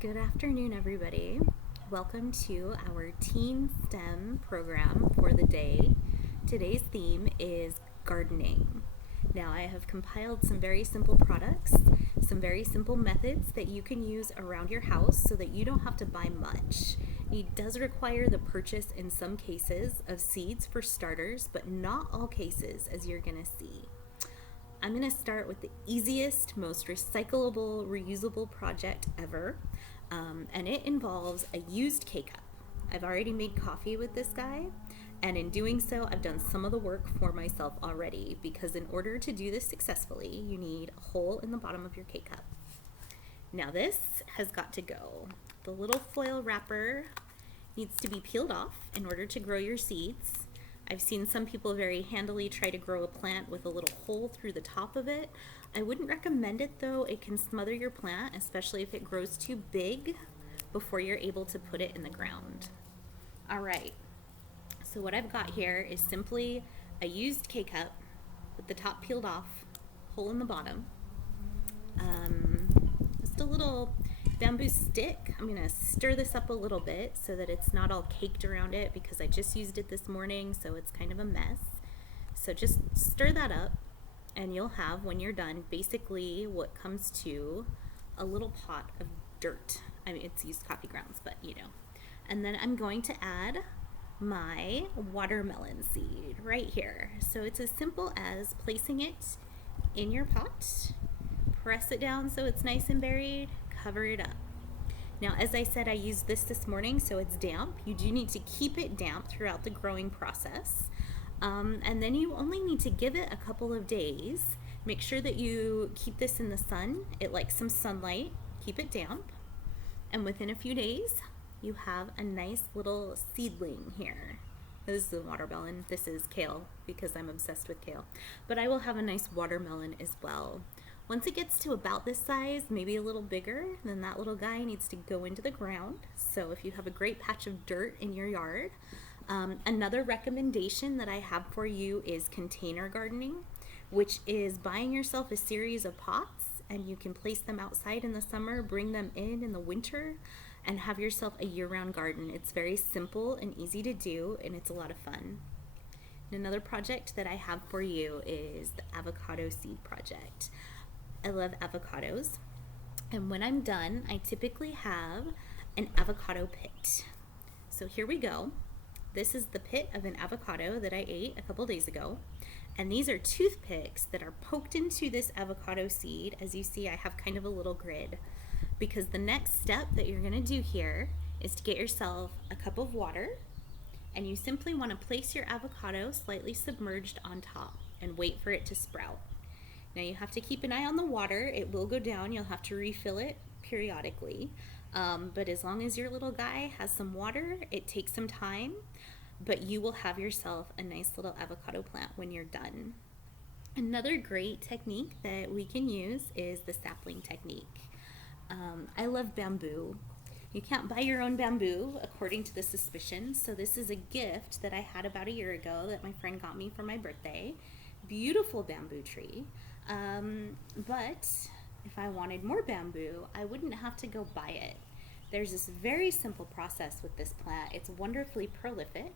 Good afternoon, everybody. Welcome to our Teen STEM program for the day. Today's theme is gardening. Now, I have compiled some very simple products, some very simple methods that you can use around your house so that you don't have to buy much. It does require the purchase in some cases of seeds for starters, but not all cases, as you're going to see. I'm going to start with the easiest, most recyclable, reusable project ever, and it involves a used K-Cup. I've already made coffee with this guy, and in doing so, I've done some of the work for myself already, because in order to do this successfully, you need a hole in the bottom of your K-Cup. Now this has got to go. The little foil wrapper needs to be peeled off in order to grow your seeds. I've seen some people very handily try to grow a plant with a little hole through the top of it. I wouldn't recommend it though. It can smother your plant, especially if it grows too big before you're able to put it in the ground. All right, so what I've got here is simply a used K-Cup with the top peeled off, hole in the bottom. Just a little bamboo stick. I'm gonna stir this up a little bit so that it's not all caked around it, because I just used it this morning, so it's kind of a mess. So just stir that up, and you'll have, when you're done, basically what comes to a little pot of dirt. I mean, it's used coffee grounds, but you know. And then I'm going to add my watermelon seed right here. So it's as simple as placing it in your pot, press it down so it's nice and buried, cover it up. Now, as I said, I used this morning, so it's damp. You do need to keep it damp throughout the growing process. And then you only need to give it a couple of days. Make sure that you keep this in the sun. It likes some sunlight. Keep it damp. And within a few days, you have a nice little seedling here. This is the watermelon. This is kale, because I'm obsessed with kale. But I will have a nice watermelon as well. Once it gets to about this size, maybe a little bigger, then that little guy needs to go into the ground. So if you have a great patch of dirt in your yard, another recommendation that I have for you is container gardening, which is buying yourself a series of pots, and you can place them outside in the summer, bring them in the winter, and have yourself a year-round garden. It's very simple and easy to do, and it's a lot of fun. And another project that I have for you is the avocado seed project. I love avocados, and when I'm done, I typically have an avocado pit. So here we go. This is the pit of an avocado that I ate a couple days ago, and these are toothpicks that are poked into this avocado seed. As you see, I have kind of a little grid, because the next step that you're going to do here is to get yourself a cup of water, and you simply want to place your avocado slightly submerged on top and wait for it to sprout. Now you have to keep an eye on the water. It will go down. You'll have to refill it periodically. But as long as your little guy has some water, it takes some time, but you will have yourself a nice little avocado plant when you're done. Another great technique that we can use is the sapling technique. I love bamboo. You can't buy your own bamboo, according to the suspicion, so this is a gift that I had about a year ago that my friend got me for my birthday. Beautiful bamboo tree. But if I wanted more bamboo, I wouldn't have to go buy it. There's this very simple process with this plant. It's wonderfully prolific.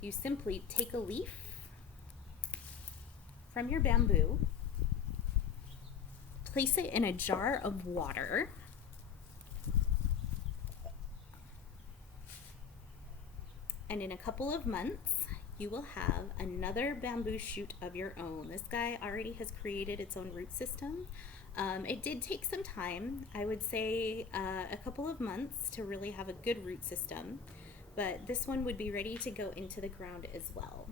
You simply take a leaf from your bamboo, place it in a jar of water, and in a couple of months, you will have another bamboo shoot of your own. This guy already has created its own root system. It did take some time, I would say a couple of months to really have a good root system, but this one would be ready to go into the ground as well.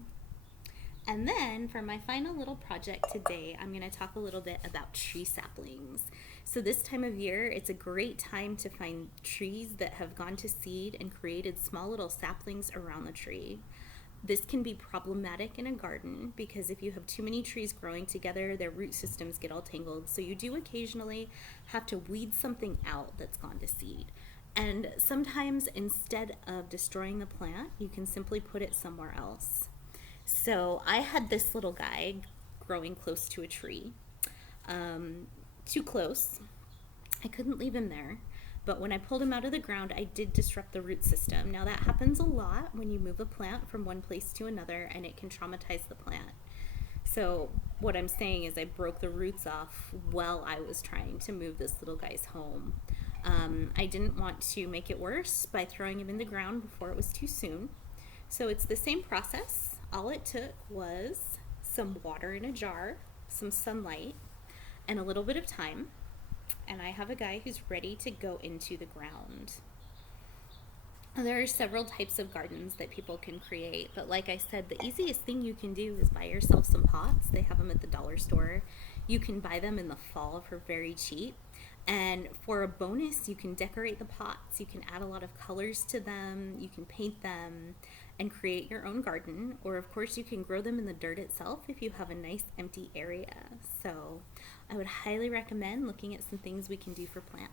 And then for my final little project today, I'm going to talk a little bit about tree saplings. So this time of year, it's a great time to find trees that have gone to seed and created small little saplings around the tree. This can be problematic in a garden, because if you have too many trees growing together, their root systems get all tangled. So you do occasionally have to weed something out that's gone to seed. And sometimes instead of destroying the plant, you can simply put it somewhere else. So I had this little guy growing close to a tree, too close. I couldn't leave him there. But when I pulled him out of the ground, I did disrupt the root system. Now, that happens a lot when you move a plant from one place to another, and it can traumatize the plant. So, what I'm saying is, I broke the roots off while I was trying to move this little guy's home. I didn't want to make it worse by throwing him in the ground before it was too soon. So, it's the same process. All it took was some water in a jar, some sunlight, and a little bit of time. And I have a guy who's ready to go into the ground. There are several types of gardens that people can create, but like I said, the easiest thing you can do is buy yourself some pots. They have them at the dollar store. You can buy them in the fall for very cheap. And for a bonus, you can decorate the pots. You can add a lot of colors to them. You can paint them and create your own garden. Or, of course, you can grow them in the dirt itself if you have a nice empty area. So I would highly recommend looking at some things we can do for plants.